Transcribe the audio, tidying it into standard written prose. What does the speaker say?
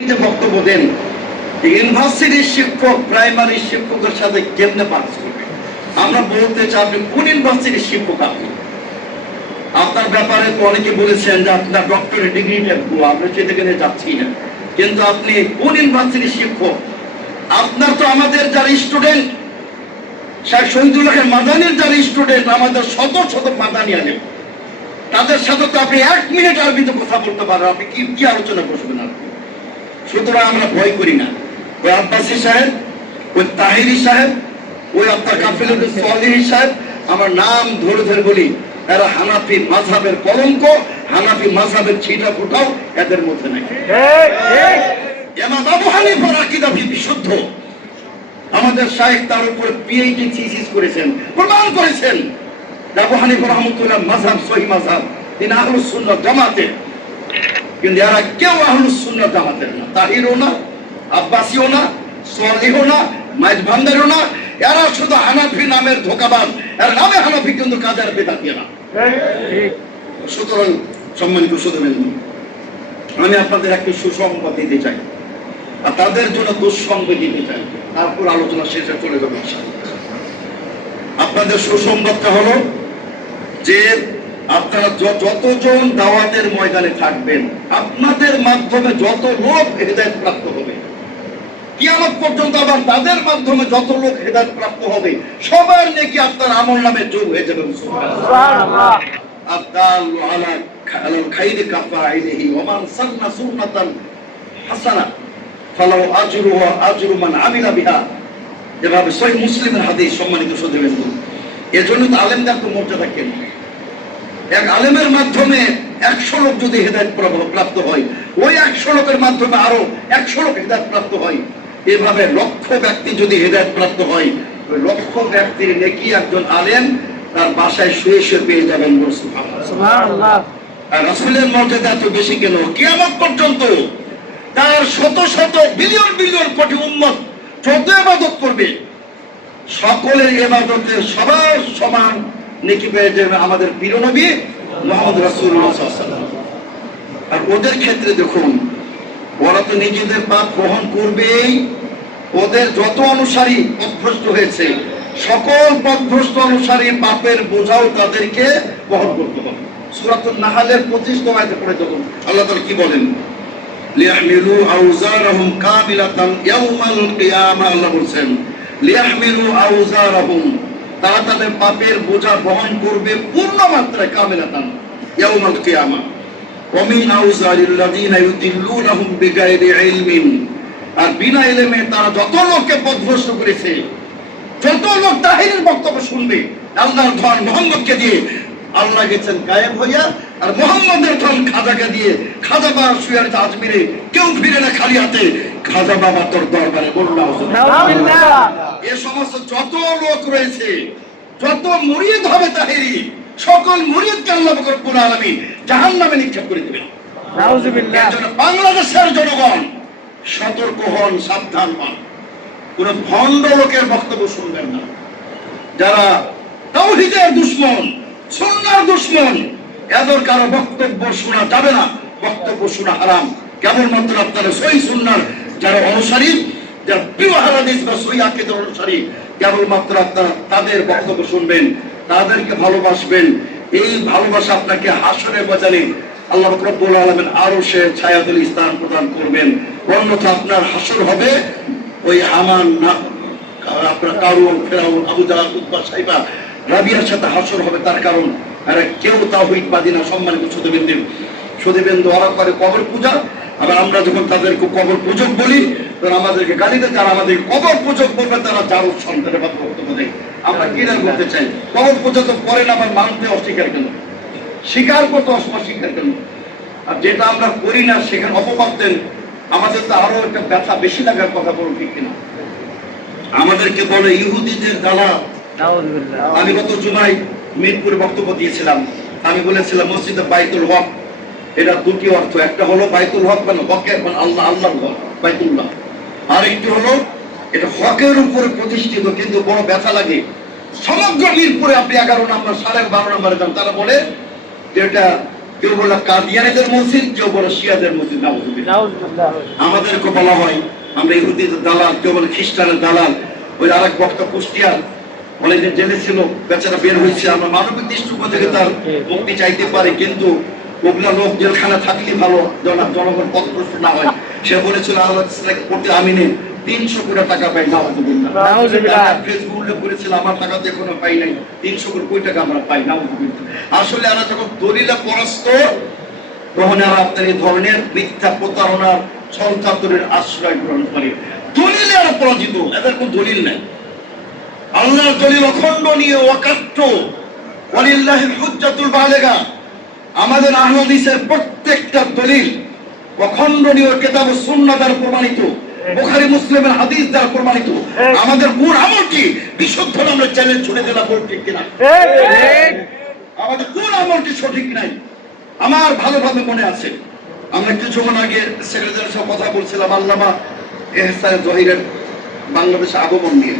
বক্তব্য দেন ইউনিভার্সিটির শিক্ষক প্রাইমারি শিক্ষকের সাথে কেমনে পাস করবে। আমরা বলতে চাই আপনি কোন ইউনিভার্সিটির শিক্ষক? আপনি আপনার ব্যাপারে অনেকে বলেছেন যে আপনার ডক্টরেট ডিগ্রিটা আমরা সেখানে যাচ্ছি না, কিন্তু আপনি কোন ইউনিভার্সিটির শিক্ষক? আপনার তো আমাদের যারা স্টুডেন্ট শেখ শহীদুল্লাহ মাদানির যারা স্টুডেন্ট, আমাদের শত শত মাদানি আলেম, তাদের সাথে তো আপনি 1 মিনিট আরবিতে কথা বলতে পারেন, আপনি কি আলোচনা করবেন আপনি? সুতরাং আমরা ভয় করি না। ওই আব্বাসী সাহেব, ওই তাহিরি সাহেব, ওই আপনার কাফিলুদ্দিন সালেহী সাহেব, আমার নাম ধরে ধরে বলি, এরা হানাফি মাযহাবের কলঙ্ক, হানাফি মাযহাবের ছিটা ফোটাও এদের মধ্যে নাই। ইমাম আবু হানিফার আকীদা বিশুদ্ধ। আমাদের শাইখ তার উপর পিএইচডি থিসিস করেছেন, প্রমাণ করেছেন আবু হানিফা রাহমাতুল্লাহ মাযহাব সহিহ মাযহাব, তিনি আহলুস সুন্নাহ জামাতের। কিন্তু এরা কেউ আহলুস সুন্নাহ জামাতের না, তাহিরও না, আব্বাসীও না, সালেহও না, মাইজ ভান্ডারও না। এরা শুধু হানাফি নামের ধোঁকাবাজ, এর নামে হানাফি কিন্তু কাদের বেদাতি না। সুতরাং সম্মানিত সুধীবৃন্দ, আমি আপনাদের একটি সুসংবাদ দিতে চাই আর তাদের জন্য দুঃসংবাদ দিতে চাই, তারপর আলোচনা শেষে চলে যাবে। আপনাদের সুসংবাদটা হলো যে আপনারা যতজন দাওয়াতের ময়দানে থাকবেন, আপনাদের মাধ্যমে যত লোক হেদায়েত প্রাপ্ত হবে, কিয়ামত পর্যন্ত আবার তাদের মাধ্যমে যত লোক হেদায়েত প্রাপ্ত হবে, সবার নেকি আপনার আমল নামে যোগ হয়ে যাবে। সুবহানাল্লাহ। আদাল্লু আলাল খাইরি কাফাইলিহি ওয়া মান সান্না সুন্নাতান হাসানা ফালাহু আজরুহু ওয়া আজরু মান আমিলা বিহা, যেভাবে সহিহ মুসলিমের হাদিস। সম্মানিত সুধীবৃন্দ, এজন্য তো আলেমদের তো মর্যাদা কেন? এক আলেমের মাধ্যমে 100 লোক যদি হেদায়েত প্রাপ্ত হয়, ওই 100 লোকের মাধ্যমে আরো 100 লোক হেদায়েত প্রাপ্ত হয়, এভাবে লক্ষ ব্যক্তি যদি হেদায়েত প্রাপ্ত হয়, ওই লক্ষ ব্যক্তির নেকি একজন আলেম তার বাসায় শুয়ে শুয়ে পেয়ে যাবেন। সুবহানাল্লাহ। আর রাসূলের মর্যাদা এত বেশি কেন? কিয়ামত পর্যন্ত তার শত শত বিলিয়ন বিলিয়ন কোটি উম্মত যত ইবাদত করবে, সকলের ইবাদতের সবার সমান নেকি পেয়ে যাবে আমাদের প্রিয় নবী মুহাম্মদ রাসূলুল্লাহ সাল্লাল্লাহু আলাইহি ওয়াসাল্লাম। আর ওদের ক্ষেত্রে দেখুন, ওরা তো নিজেদের পাপ গ্রহণ করবেই, ওদের যত অনুসারী পথভ্রষ্ট হয়েছে, সকল পথভ্রষ্ট অনুসারী পাপের বোঝাও তাদেরকে বহন করতে হবে। সূরাতুন নাহলের 25 আয়াতে পড়ে দেখুন আল্লাহ তাআলা কি বলেন, লিয়াহমিলু আওজারহুম কামিলাতান ইয়াউমাল কিয়ামাহ। আল্লাহ বলেন লিয়াহমিলু আওজারহুম, তারা তাদের পাপের বোঝা বহন করবে পূর্ণ মাত্রায়, কামিলাতান ইয়াউমাল কিয়ামাহ। ওয়া মিন আওজারিল্লাযিনা ইউদিল্লুনাহুম বিগাইরি ইলমিন, আর বিনা ইলমে তারা যত লোককে পথভ্রষ্ট করেছে, যত লোক তাহিরের বক্তব্য শুনবে আল্লাহর ধন মুহাম্মদকে দিয়ে, আল্লাহ গেছেন গায়েব হইয়া, আর মুহাম্মদের ধন খাজাকে দিয়ে, খাজা বাবা শুয়ে আছে আজমিরে, কেউ ফিরে না খালি হাতে, খাজা বাবা তোর দরবারে বললাম। এ সমস্ত যত লোক রয়েছে, যত মুরিদ হবে তাহিরি, সকল মুরিদকে আল্লাহ রব্বুল আলামিন জাহান্নামে নিক্ষেপ করে দিবেন। নাউযুবিল্লাহ। এর জন্য বাংলাদেশের জনগণ সতর্ক হন, সাবধান হন, কোন ভণ্ড লোকের বক্তব্য শুনবেন না। যারা তাওহীদের দুশমন, সুন্নাহর দুশমন, এদের কারো বক্তব্য শোনা যাবে না, বক্তব্য শোনা হারাম। কেবলমাত্র আপনারা সহিহ সুন্নাহর যারা অনুসারী, যারা প্রিয় হাদিস বা সহিহ আকীদার অনুসারী, কেবলমাত্র আপনারা তাদের বক্তব্য শুনবেন, তাদেরকে ভালোবাসবেন। এই ভালোবাসা আপনাকে হাসরের বাজারে আল্লাহ রব্বুল আলামিন আরশে ছায়াতুল স্থান প্রদান করবেন। অন্যথা আপনার হাসর হবে ওই হামান, আপনার কারুন, ফেরাউন, আবু জাহল, উতবা, সাইবা, রাবিয়ার সাথে হাসর হবে। তার কারণ এরা কেউ তাওহীদবাদী না। সম্মানিত সুধীবৃন্দ, ওরা করে কবর পূজা, আবার আমরা যখন তাদেরকে কবর পূজক বলি, তখন আমাদেরকে গালি দেয়। যারা আমাদের কবর পূজক বলবে তারা জারুর সন্তানের বা বক্তব্য দেয়। আমরা কি না বলতে চাই, কবর পূজা তো করে না, আবার মানতে অস্বীকার কেন, স্বীকার করতে অস্বীকার কেন? আর যেটা আমরা করি না সেখানে অপবাদ দেন, আমাদের তো আরো একটা ব্যথা বেশি লাগার কথা বলুন, ঠিক কিনা? আমাদেরকে বলে ইহুদিদের জ্বালা। আমি গত জুমায় মিরপুরে বক্তব্য দিয়েছিলাম, আমি বলেছিলাম মসজিদে বাইতুল হক, এটা দুটি অর্থ। একটা হলো বাইতুল হক মানে হকের, মানে আল্লাহ, আল্লাহর ঘর বাইতুল্লাহ। আর একটি হলো এটা হকের উপরে প্রতিষ্ঠিত। কিন্তু বড় ব্যথা লাগে, সমগ্র মিরপুরে আপনি 11 নম্বর, 12.5 নম্বরে যান, তারা বলে যে এটা কেউ বলে কাদিয়ানীদের মসজিদ, কেউ বলে শিয়াদের মসজিদ। আমাদেরকে বলা হয় আমরা ইহুদিদের দালাল, কেউ বলে খ্রিস্টানের দালাল। ওই আরেক বক্তা কুষ্টিয়ার অনেকদিন জেলে ছিল, বেচারা বের হয়েছে, আমরা মানবিক দৃষ্টিকোণ থেকে তার মুক্তি চাইতে পারি, কিন্তু ওগুলা লোক জেলখানা থাকলে ভালো, জনগণ পথভ্রষ্ট না হয়। সে বলেছিল আল্লাহ করতে আমি নেই 300 কোটি টাকা পাই, ফেসবুক উল্লেখ করেছিল আমার টাকা তো এখনো পাই নাই, 300 কোটি টাকা আমরা পাই। আসলে আমরা যখন দলিলে পরাস্ত গ্রহণে আপনার এই ধরনের মিথ্যা প্রতারণার ছলচাতুরের আশ্রয় গ্রহণ করে, দলিলে আর পরাজিত, এদের কোন দলিল নাই। আল্লাহর দলিল অখণ্ডনীয়, অকাট্য, ওয়ালিল্লাহিল হুজ্জাতুল বালিগা। আমাদের আহলে হাদিসের প্রত্যেকটা দলিল অখণ্ডনীয়, কিতাব ও সুন্নাহ দ্বারা প্রমাণিত, বুখারী মুসলিমের হাদিস দ্বারা প্রমাণিত। আমাদের মূল আমল কি? বিশুদ্ধ আমরা চ্যালেঞ্জ ছুড়ে দিলাম, বল ঠিক কিনা? আমাদের কোন আমলটি সঠিক নাই। আমার ভালোভাবে মনে আছে, আমরা কিছুক্ষণ আগে সেক্রেটারির সাথে কথা বলছিলাম আল্লামা ইহসান জহিরের বাংলাদেশ আগমন নিয়ে।